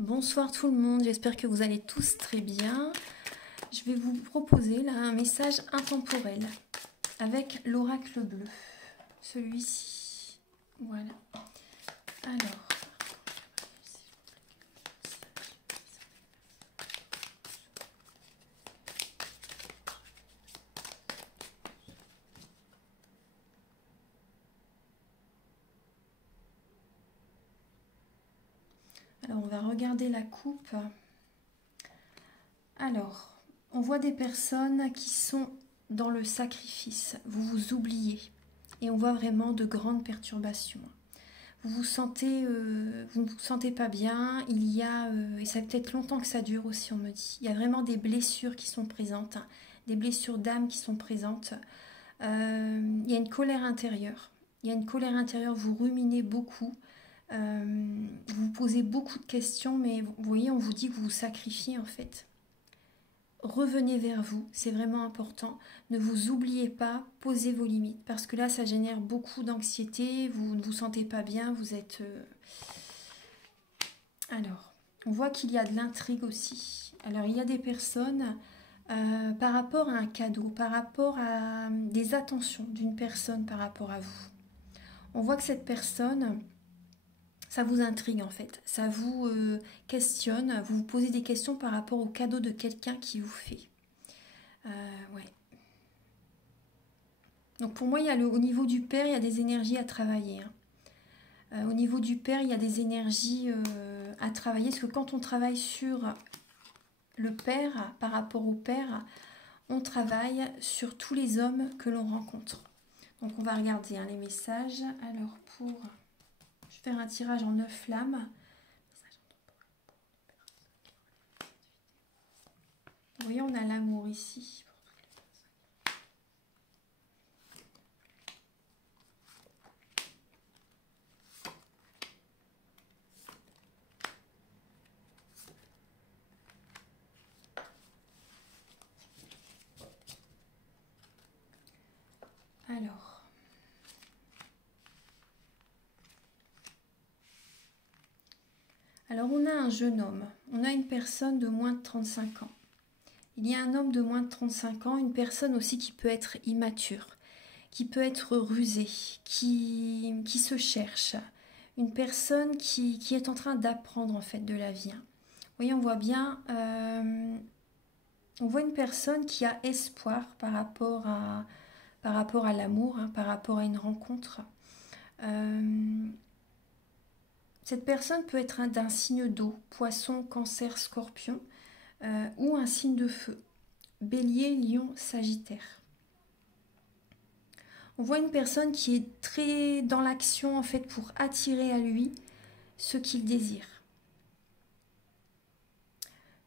Bonsoir tout le monde, j'espère que vous allez tous très bien. Je vais vous proposer là un message intemporel avec l'oracle bleu. Celui-ci. Voilà. Alors on va regarder la coupe. Alors, on voit des personnes qui sont dans le sacrifice. Vous vous oubliez. Et on voit vraiment de grandes perturbations. Vous ne vous sentez pas bien. Il y a, et ça fait peut-être longtemps que ça dure aussi, on me dit. Il y a vraiment des blessures qui sont présentes, hein, des blessures d'âme qui sont présentes. Il y a une colère intérieure. Il y a une colère intérieure, vous ruminez beaucoup. Vous vous posez beaucoup de questions, mais vous voyez, on vous dit que vous vous sacrifiez en fait. Revenez vers vous, c'est vraiment important. Ne vous oubliez pas, posez vos limites, parce que là, ça génère beaucoup d'anxiété, vous ne vous sentez pas bien, vous êtes... Alors, on voit qu'il y a de l'intrigue aussi. Alors, il y a des personnes, par rapport à un cadeau, par rapport à des attentions d'une personne par rapport à vous. On voit que cette personne... Ça vous intrigue en fait, ça vous questionne, vous vous posez des questions par rapport au cadeau de quelqu'un qui vous fait. Ouais. Donc pour moi, il y a au niveau du père, il y a des énergies à travailler. Au niveau du père, il y a des énergies à travailler, parce que quand on travaille sur le père, par rapport au père, on travaille sur tous les hommes que l'on rencontre. Donc on va regarder les messages. Alors pour... Je vais faire un tirage en 9 flammes. Vous voyez, on a l'amour ici. Alors on a un jeune homme, on a une personne de moins de 35 ans. Il y a un homme de moins de 35 ans, une personne aussi qui peut être immature, qui peut être rusée, qui se cherche, une personne qui est en train d'apprendre en fait de la vie. Vous voyez, on voit bien, on voit une personne qui a espoir par rapport à l'amour, par rapport à une rencontre. Cette personne peut être d'un signe d'eau, poisson, cancer, scorpion, ou un signe de feu, bélier, lion, sagittaire. On voit une personne qui est très dans l'action en fait pour attirer à lui ce qu'il désire.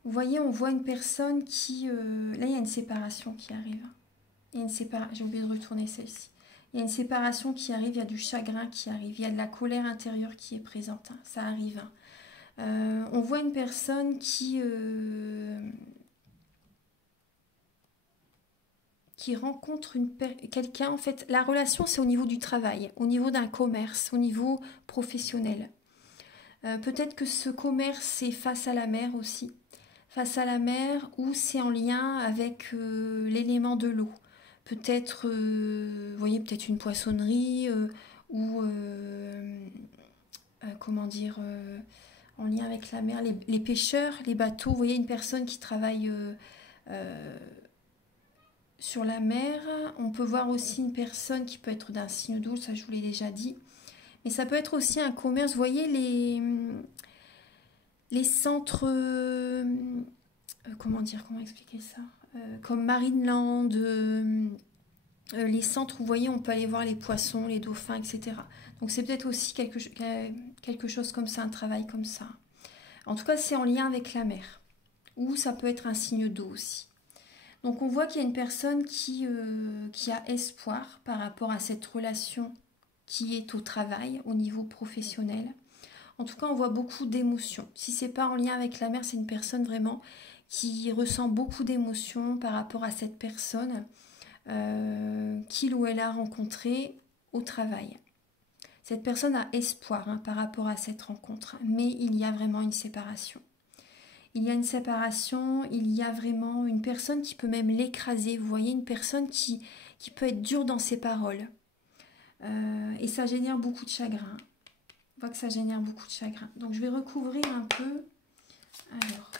Vous voyez, on voit une personne qui... là, il y a une séparation qui arrive. J'ai oublié de retourner celle-ci. Il y a une séparation qui arrive, il y a du chagrin qui arrive, il y a de la colère intérieure qui est présente. Ça arrive. On voit une personne qui rencontre quelqu'un. En fait, la relation, c'est au niveau du travail, au niveau d'un commerce, au niveau professionnel. Peut-être que ce commerce est face à la mer aussi. Face à la mer, ou c'est en lien avec l'élément de l'eau. Peut-être, vous voyez, peut-être une poissonnerie, ou comment dire, en lien avec la mer, les pêcheurs, les bateaux. Vous voyez, une personne qui travaille sur la mer. On peut voir aussi une personne qui peut être d'un signe d'eau, ça je vous l'ai déjà dit. Mais ça peut être aussi un commerce. Vous voyez, les centres... comment expliquer ça, comme Marineland, les centres où vous voyez on peut aller voir les poissons, les dauphins, etc. Donc c'est peut-être aussi quelque chose comme ça, un travail comme ça. En tout cas c'est en lien avec la mer, ou ça peut être un signe d'eau aussi. Donc on voit qu'il y a une personne qui a espoir par rapport à cette relation qui est au travail, au niveau professionnel. En tout cas on voit beaucoup d'émotions. Si c'est pas en lien avec la mer, c'est une personne vraiment qui ressent beaucoup d'émotions par rapport à cette personne qu'il ou elle a rencontrée au travail. Cette personne a espoir par rapport à cette rencontre, mais il y a vraiment une séparation. Il y a une séparation, il y a vraiment une personne qui peut même l'écraser. Vous voyez, une personne qui peut être dure dans ses paroles. Et ça génère beaucoup de chagrin. On voit que ça génère beaucoup de chagrin. Donc je vais recouvrir un peu. Alors,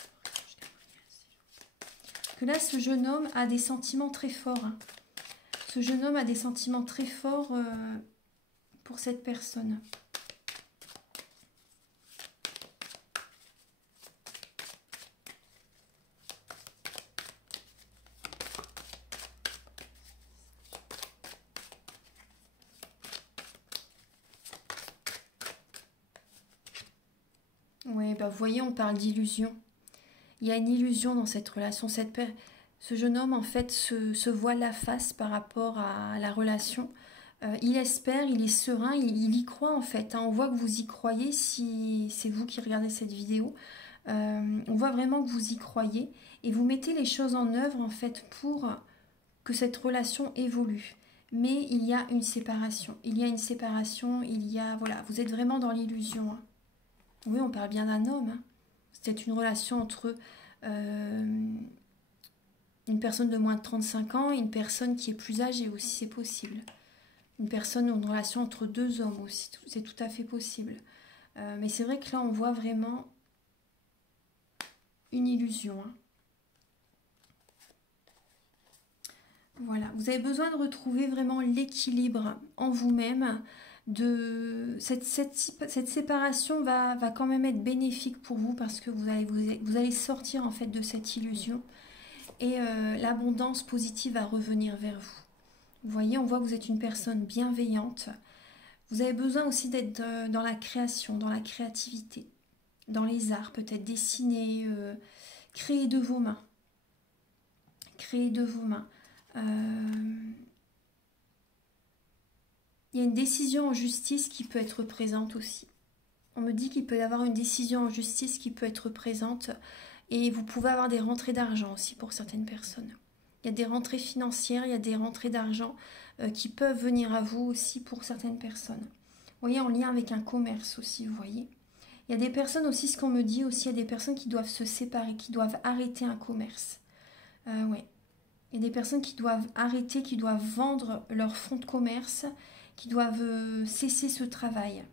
que là, ce jeune homme a des sentiments très forts. Ce jeune homme a des sentiments très forts pour cette personne. Oui, bah vous voyez, on parle d'illusion. Il y a une illusion dans cette relation. Ce jeune homme, en fait, se voile la face par rapport à la relation. Il espère, il est serein, il y croit, en fait. On voit que vous y croyez si c'est vous qui regardez cette vidéo. On voit vraiment que vous y croyez. Et vous mettez les choses en œuvre, en fait, pour que cette relation évolue. Mais il y a une séparation. Il y a une séparation, voilà, vous êtes vraiment dans l'illusion. Oui, on parle bien d'un homme. C'est une relation entre une personne de moins de 35 ans et une personne qui est plus âgée aussi, c'est possible. Une relation entre deux hommes aussi, c'est tout à fait possible. Mais c'est vrai que là, on voit vraiment une illusion. Voilà, vous avez besoin de retrouver vraiment l'équilibre en vous-même. Cette séparation va quand même être bénéfique pour vous parce que vous allez sortir en fait de cette illusion et l'abondance positive va revenir vers vous. Vous voyez, on voit que vous êtes une personne bienveillante. Vous avez besoin aussi d'être dans la création, dans la créativité, dans les arts, peut-être dessiner, créer de vos mains. Créer de vos mains. Il y a une décision en justice qui peut être présente aussi. On me dit qu'il peut y avoir une décision en justice qui peut être présente et vous pouvez avoir des rentrées d'argent aussi pour certaines personnes. Il y a des rentrées financières, il y a des rentrées d'argent qui peuvent venir à vous aussi pour certaines personnes. Vous voyez, en lien avec un commerce aussi, vous voyez. Il y a des personnes aussi, ce qu'on me dit aussi, il y a des personnes qui doivent se séparer, qui doivent arrêter un commerce. Oui. Il y a des personnes qui doivent arrêter, qui doivent vendre leur fonds de commerce, qui doivent cesser ce travail.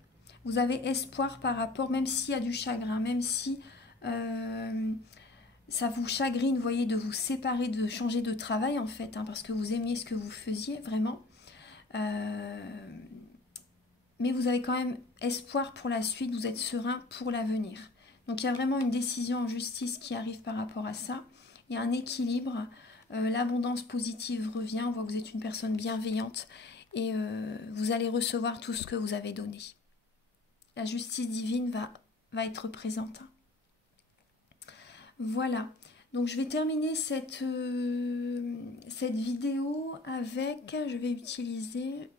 Vous avez espoir par rapport, même s'il y a du chagrin, même si ça vous chagrine, vous voyez, de vous séparer, de changer de travail en fait, parce que vous aimiez ce que vous faisiez vraiment. Mais vous avez quand même espoir pour la suite, vous êtes serein pour l'avenir. Donc il y a vraiment une décision en justice qui arrive par rapport à ça. Il y a un équilibre, l'abondance positive revient, on voit que vous êtes une personne bienveillante et vous allez recevoir tout ce que vous avez donné. La justice divine va être présente. Voilà, donc je vais terminer cette vidéo avec, je vais utiliser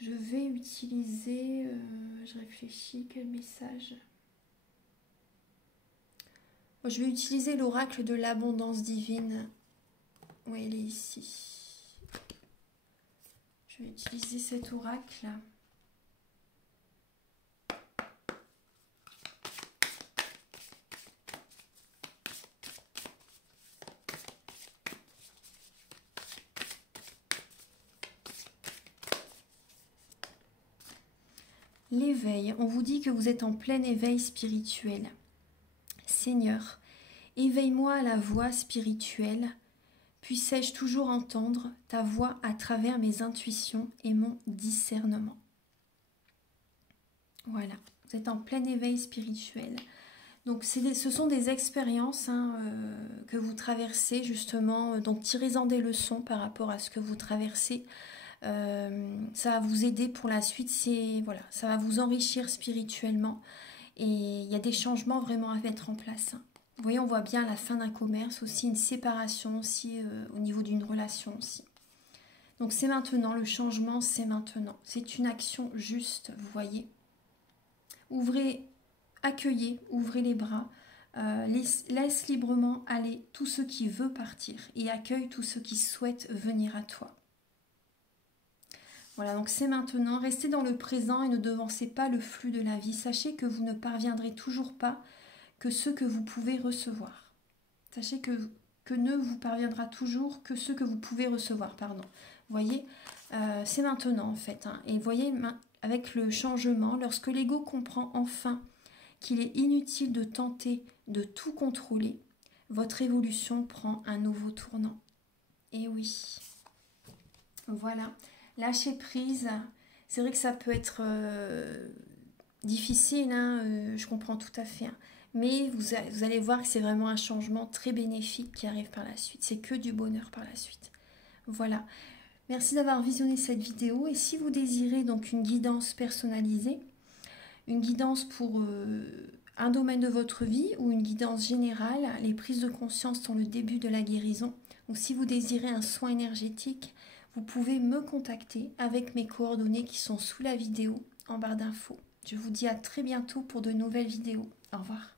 je réfléchis, quel message? Je vais utiliser l'oracle de l'abondance divine. Oui, il est ici. Je vais utiliser cet oracle. L'éveil, on vous dit que vous êtes en plein éveil spirituel. Seigneur, éveille-moi à la voix spirituelle, puissais-je toujours entendre ta voix à travers mes intuitions et mon discernement. Voilà, vous êtes en plein éveil spirituel. Donc ce sont des expériences que vous traversez justement, donc tirez-en des leçons par rapport à ce que vous traversez. Ça va vous aider pour la suite, voilà, ça va vous enrichir spirituellement et il y a des changements vraiment à mettre en place. Vous voyez, on voit bien la fin d'un commerce, aussi une séparation aussi au niveau d'une relation aussi. Donc c'est maintenant, le changement c'est maintenant. C'est une action juste, vous voyez. Accueillez, ouvrez les bras, laisse librement aller tout ce qui veut partir et accueille tout ce qui souhaite venir à toi. Voilà, donc c'est maintenant. Restez dans le présent et ne devancez pas le flux de la vie. Sachez que vous ne parviendrez toujours pas que ce que vous pouvez recevoir. Sachez que ne vous parviendra toujours que ce que vous pouvez recevoir, pardon. Vous voyez, c'est maintenant en fait. Hein. Et vous voyez, avec le changement, lorsque l'ego comprend enfin qu'il est inutile de tenter de tout contrôler, votre évolution prend un nouveau tournant. Et oui, voilà, lâcher prise, c'est vrai que ça peut être difficile, hein, je comprends tout à fait. Hein. Mais vous allez voir que c'est vraiment un changement très bénéfique qui arrive par la suite. C'est que du bonheur par la suite. Voilà. Merci d'avoir visionné cette vidéo. Et si vous désirez donc une guidance personnalisée, une guidance pour un domaine de votre vie ou une guidance générale, les prises de conscience sont le début de la guérison. Ou si vous désirez un soin énergétique, vous pouvez me contacter avec mes coordonnées qui sont sous la vidéo en barre d'infos. Je vous dis à très bientôt pour de nouvelles vidéos. Au revoir.